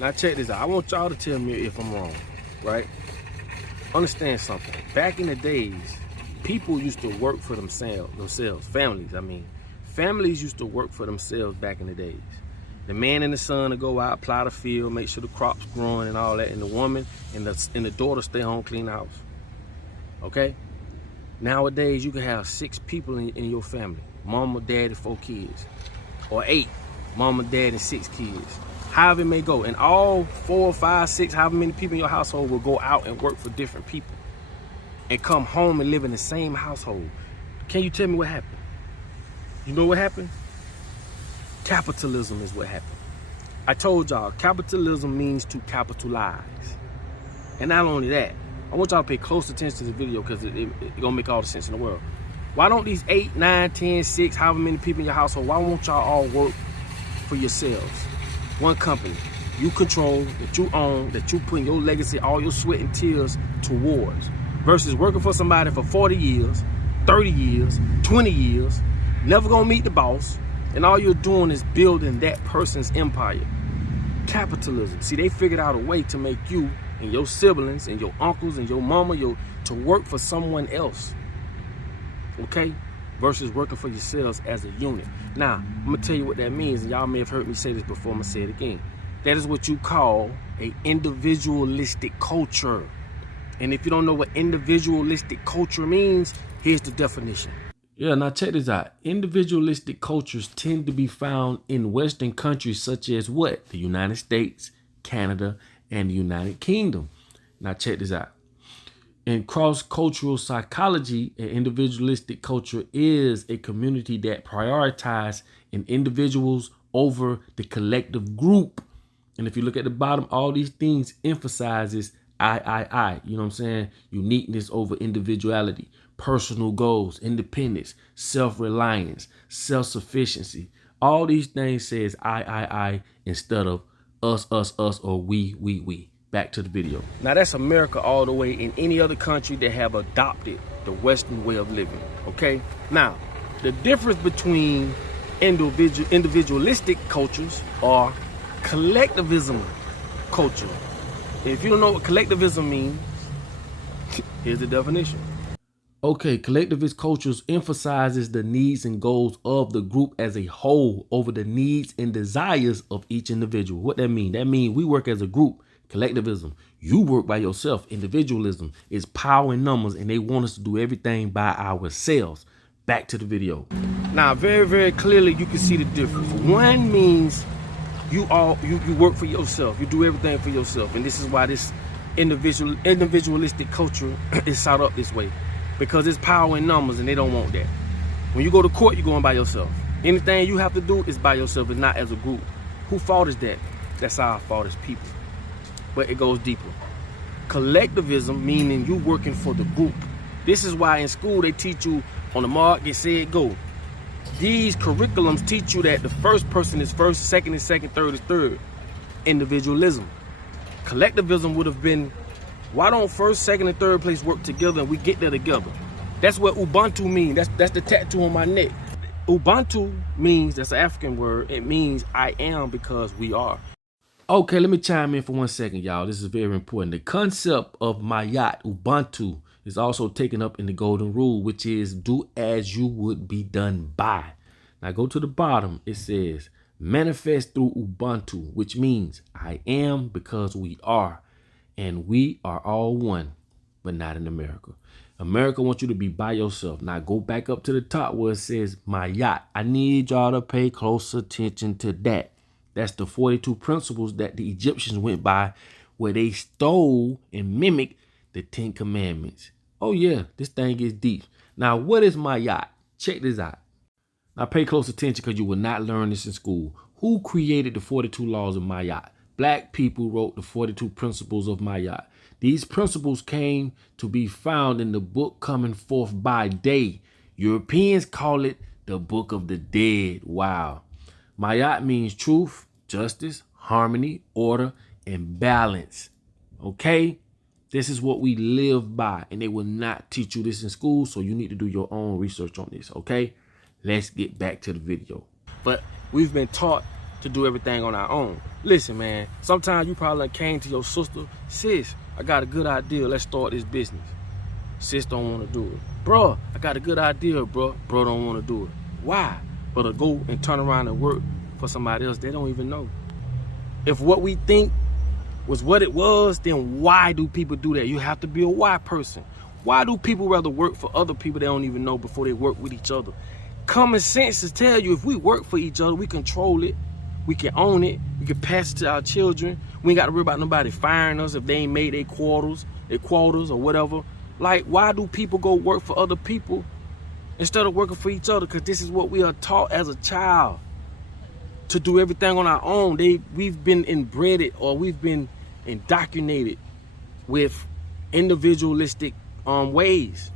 Now check this out. I want y'all to tell me if I'm wrong, right? Understand something. Back in the days, people used to work for themselves, families, I mean. Families used to work for themselves back in the days. The man and the son to go out, plow the field, make sure the crops growing and all that, and the woman and the daughter stay home, clean the house. Okay? Nowadays, you can have 6 people in your family. Mama, daddy, 4 kids. Or 8. Mama, dad, and 6 kids. However it may go. And all 4, 5, 6, however many people in your household will go out and work for different people. And come home and live in the same household. Can you tell me what happened? You know what happened? Capitalism is what happened. I told y'all, capitalism means to capitalize. And not only that, I want y'all to pay close attention to the video because it's gonna make all the sense in the world. Why don't these 8, 9, 10, 6, however many people in your household, why won't y'all all work for yourselves? One company you control, that you own, that you put your legacy, all your sweat and tears towards, versus working for somebody for 40 years, 30 years, 20 years, never gonna meet the boss, and all you're doing is building that person's empire. Capitalism. See, they figured out a way to make you and your siblings and your uncles and your mama to work for someone else. Okay? Versus working for yourselves as a unit. Now, I'm gonna tell you what that means, and y'all may have heard me say this before, I'm gonna say it again. That is what you call a individualistic culture. And if you don't know what individualistic culture means, here's the definition. Yeah, now check this out. Individualistic cultures tend to be found in Western countries such as what? The United States, Canada, and the United Kingdom. Now check this out. In cross-cultural psychology, an individualistic culture is a community that prioritizes individuals over the collective group. And if you look at the bottom, all these things emphasizes I. You know what I'm saying? Uniqueness over individuality, personal goals, independence, self-reliance, self-sufficiency. All these things says I instead of us, or we. Back to the video. Now that's America all the way. In any other country that have adopted the Western way of living. Okay. Now, the difference between individualistic cultures or collectivism culture. If you don't know what collectivism means, here's the definition. Okay, collectivist cultures emphasizes the needs and goals of the group as a whole over the needs and desires of each individual. What that mean? That means we work as a group. Collectivism, you work by yourself. Individualism is power in numbers, and they want us to do everything by ourselves. Back to the video. Now, very, very clearly, you can see the difference. One means you work for yourself. You do everything for yourself, and this is why this individualistic culture is set up this way, because it's power in numbers, and they don't want that. When you go to court, you're going by yourself. Anything you have to do is by yourself, and not as a group. Whose fault is that? That's our fault as people. But it goes deeper. Collectivism, meaning you working for the group. This is why in school they teach you on the mark, get set, go. These curriculums teach you that the first person is first, second is second, third is third. Individualism. Collectivism would have been, why don't first, second, and third place work together and we get there together? That's what Ubuntu means. That's the tattoo on my neck. Ubuntu means, that's an African word, it means I am because we are. Okay, let me chime in for 1 second, y'all. This is very important. The concept of Mayat, Ubuntu, is also taken up in the Golden Rule, which is do as you would be done by. Now go to the bottom. It says manifest through Ubuntu, which means I am because we are. And we are all one, but not in America. America wants you to be by yourself. Now go back up to the top where it says Mayat. I need y'all to pay close attention to that. That's the 42 principles that the Egyptians went by, where they stole and mimicked the 10 commandments. Oh yeah, this thing gets deep. Now, what is Mayat? Check this out. Now pay close attention because you will not learn this in school. Who created the 42 laws of Mayat? Black people wrote the 42 principles of Mayat. These principles came to be found in the book Coming Forth by Day. Europeans call it the Book of the Dead. Wow. Mayat means truth, justice, harmony, order, and balance. Okay? This is what we live by, and they will not teach you this in school, so you need to do your own research on this, okay? Let's get back to the video. But we've been taught to do everything on our own. Listen, man, sometimes you probably came to your sister, sis, I got a good idea, let's start this business. Sis don't want to do it. Bruh, I got a good idea, bro. Bro don't want to do it. Why? But to go and turn around and work for somebody else, they don't even know. If what we think was what it was, then why do people do that? You have to be a why person. Why do people rather work for other people they don't even know before they work with each other? Common sense is tell you if we work for each other, we control it, we can own it, we can pass it to our children. We ain't got to worry about nobody firing us if they ain't made their quotas or whatever. Like, why do people go work for other people instead of working for each other? Because this is what we are taught as a child, to do everything on our own. We've been inbred or we've been indoctrinated with individualistic ways.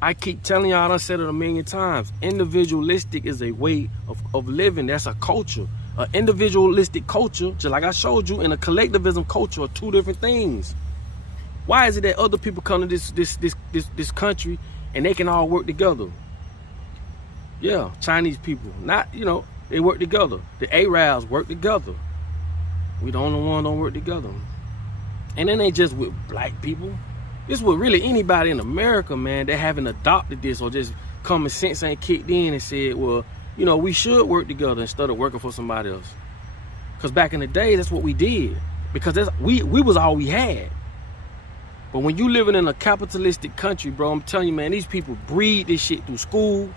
I keep telling y'all, I said it a million times, individualistic is a way of living. That's a culture. An individualistic culture, just like I showed you, and a collectivism culture are two different things. Why is it that other people come to this country and they can all work together? Yeah, Chinese people, not, you know, they work together. The Arabs work together. We the only one don't work together. And then they just with black people. This with really anybody in America, man, that haven't adopted this or just common sense ain't kicked in and said, well, you know, we should work together instead of working for somebody else. Because back in the day, that's what we did. Because we was all we had. But when you living in a capitalistic country, bro, I'm telling you, man, these people breed this shit through school,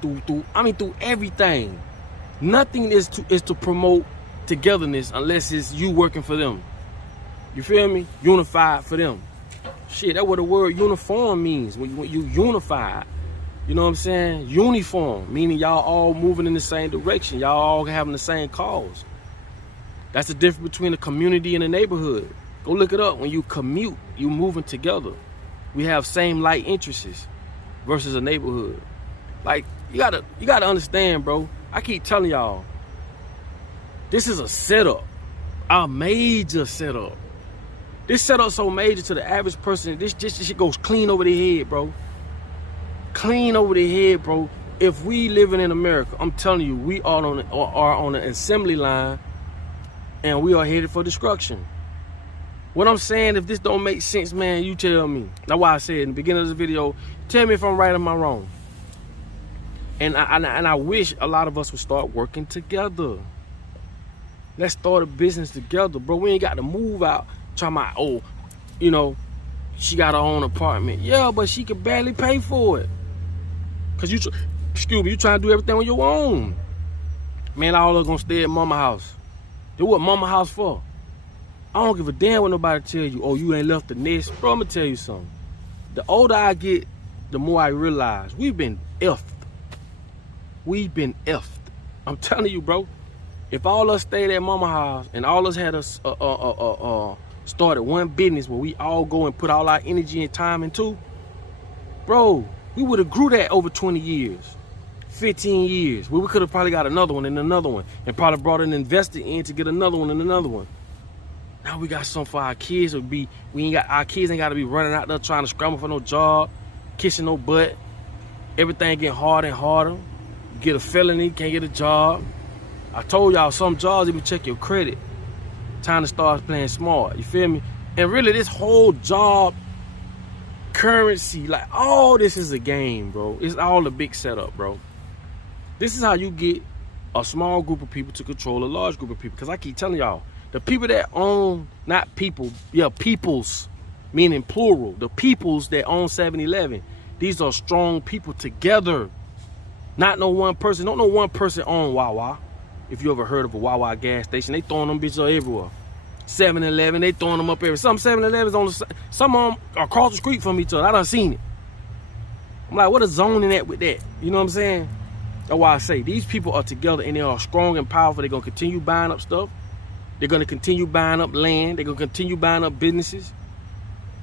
through everything. Nothing is to promote togetherness unless it's you working for them. You feel me? Unified for them. Shit, that's what the word uniform means. When you unified, you know what I'm saying? Uniform, meaning y'all all moving in the same direction. Y'all all having the same cause. That's the difference between a community and a neighborhood. Go look it up. When you commute, you moving together. We have same like interests versus a neighborhood. Like, you gotta understand, bro. I keep telling y'all, this is a setup, a major setup. This setup so major to the average person, this shit goes clean over their head, bro. Clean over their head, bro. If we living in America, I'm telling you, we are on an assembly line and we are headed for destruction. What I'm saying, if this don't make sense, man, you tell me. That's why I said in the beginning of the video, tell me if I'm right or am I wrong. And I wish a lot of us would start working together. Let's start a business together, bro. We ain't got to move out talking about, oh, you know, she got her own apartment. Yeah, but she can barely pay for it. Cause you trying to do everything on your own. Man, all of us gonna stay at mama house. Do what mama house for? I don't give a damn what nobody tell you, oh, you ain't left the nest. Bro, I'm gonna tell you something. The older I get, the more I realize we've been effed. We've been effed. I'm telling you, bro. If all us stayed at mama house and all us had us started one business where we all go and put all our energy and time into, bro, we would have grew that over 20 years, 15 years. We could have probably got another one and another one and probably brought an investor in to get another one and another one. Now we got something for our kids. Our kids ain't got to be running out there trying to scramble for no job, kissing no butt. Everything getting harder and harder. Get a felony, can't get a job. I told y'all, some jobs, if you check your credit, time to start playing smart, you feel me? And really, this whole job currency, like, all this is a game, bro. It's all a big setup, bro. This is how you get a small group of people to control a large group of people. Because I keep telling y'all, the people that own, not people, yeah, peoples, meaning plural, the peoples that own 7-Eleven, these are strong people together. Not no one person. Don't no one person own Wawa. If you ever heard of a Wawa gas station, they throwing them bitches everywhere. 7-Eleven, they throwing them up everywhere. Some 7-Elevens on the, some of them are across the street from each other. I done seen it. I'm like, what is zoning at with that? You know what I'm saying? That's why I say these people are together and they are strong and powerful. They're gonna continue buying up stuff. They're gonna continue buying up land. They're gonna continue buying up businesses.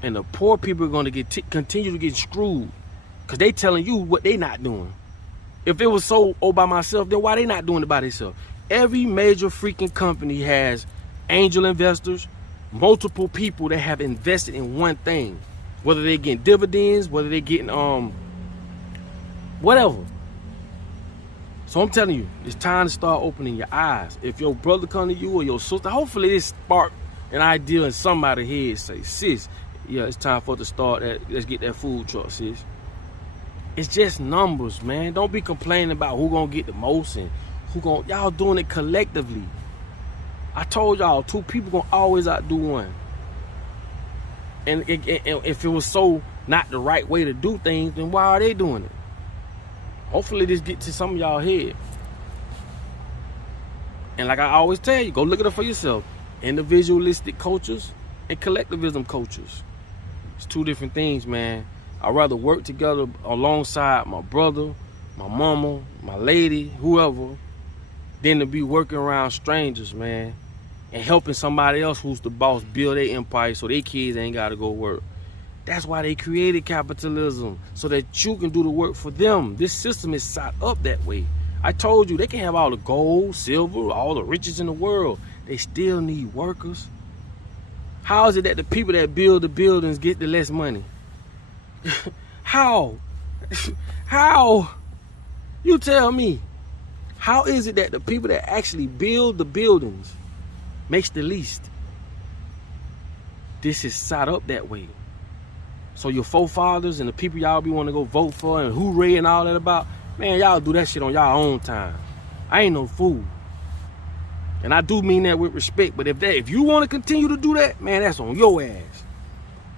And the poor people are gonna continue to get screwed because they telling you what they not doing. If it was so all by myself, then why they not doing it by themselves? Every major freaking company has angel investors, multiple people that have invested in one thing. Whether they're getting dividends, whether they're getting whatever. So I'm telling you, it's time to start opening your eyes. If your brother come to you or your sister, hopefully this spark an idea in somebody's head. Say, sis, yeah, it's time for us to start that. Let's get that food truck, sis. It's just numbers, man. Don't be complaining about who gonna get the most and who gonna. Y'all doing it collectively. I told y'all, 2 people gonna always outdo 1. And if it was so not the right way to do things, then why are they doing it? Hopefully this get to some of y'all head. And like I always tell you, go look at it for yourself. Individualistic cultures and collectivism cultures. It's 2 different things, man. I'd rather work together alongside my brother, my mama, my lady, whoever, than to be working around strangers, man, and helping somebody else who's the boss build their empire so their kids ain't gotta go work. That's why they created capitalism, so that you can do the work for them. This system is set up that way. I told you, they can have all the gold, silver, all the riches in the world. They still need workers. How is it that the people that build the buildings get the less money? How? How? You tell me. How is it that the people that actually build the buildings makes the least? This is set up that way. So your forefathers and the people y'all be want to go vote for and hooray and all that about, man, y'all do that shit on y'all own time. I ain't no fool. And I do mean that with respect, but if you want to continue to do that, man, that's on your ass.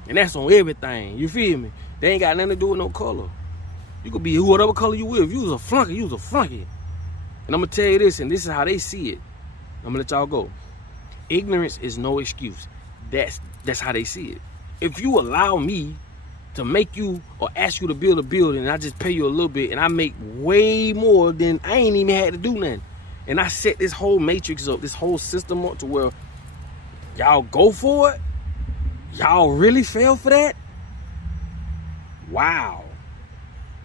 And that's on everything. You feel me? They ain't got nothing to do with no color. You could be whatever color you will. If you was a flunky, you was a flunky. And I'm going to tell you this, and this is how they see it. I'm going to let y'all go. Ignorance is no excuse. That's how they see it. If you allow me to make you or ask you to build a building and I just pay you a little bit and I make way more than I ain't even had to do nothing. And I set this whole matrix up, this whole system up to where y'all go for it. Y'all really fell for that? Wow.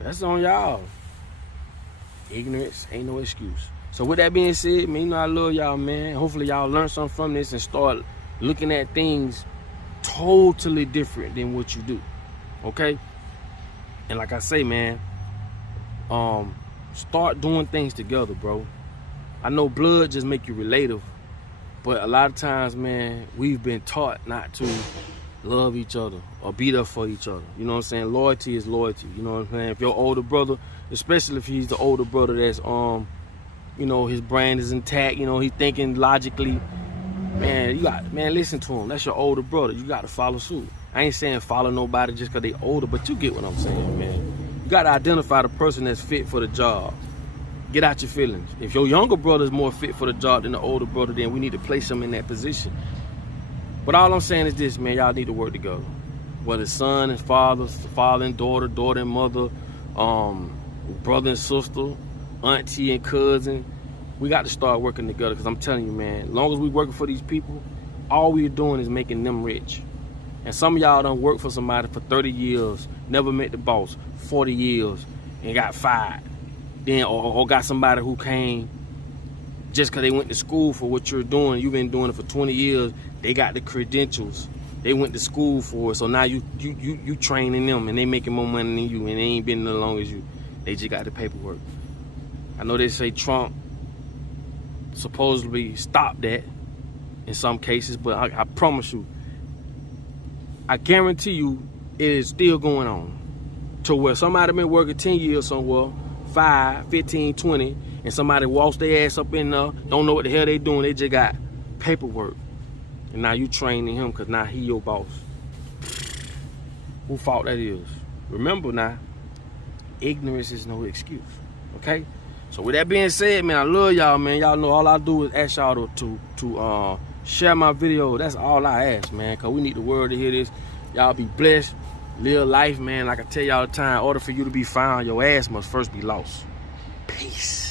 That's on y'all. Ignorance ain't no excuse. So with that being said, man, you know I love y'all, man. Hopefully y'all learn something from this and start looking at things totally different than what you do. Okay? And like I say, man, start doing things together, bro. I know blood just make you relative, but a lot of times, man, we've been taught not to love each other or be there for each other. You know what I'm saying? Loyalty is loyalty. You know what I'm saying? If your older brother, especially if he's the older brother that's you know, his brain is intact, you know, he's thinking logically, man, listen to him. That's your older brother. You got to follow suit. I ain't saying follow nobody just because they older, but you get what I'm saying, man. You got to identify the person that's fit for the job. Get out your feelings. If your younger brother is more fit for the job than the older brother, then we need to place him in that position. But all I'm saying is this, man, y'all need to work together. Whether it's son and father, father and daughter, daughter and mother, brother and sister, auntie and cousin, we got to start working together, because I'm telling you, man, as long as we working for these people, all we're doing is making them rich. And some of y'all done worked for somebody for 30 years, never met the boss, 40 years, and got fired. Then, or got somebody who came just because they went to school for what you're doing. You've been doing it for 20 years. They got the credentials. They went to school for it. So now you training them, and they making more money than you, and they ain't been as long as you. They just got the paperwork. I know they say Trump supposedly stopped that in some cases, but I promise you, I guarantee you it is still going on. To where somebody been working 10 years somewhere, 5, 15, 20, and somebody walks their ass up in there, don't know what the hell they doing, they just got paperwork. And now you training him because now he your boss. Who fault that is? Remember now, ignorance is no excuse, okay? So with that being said, man, I love y'all, man. Y'all know all I do is ask y'all to share my video. That's all I ask, man, because we need the world to hear this. Y'all be blessed. Live life, man. Like I tell y'all all the time, in order for you to be found, your ass must first be lost. Peace.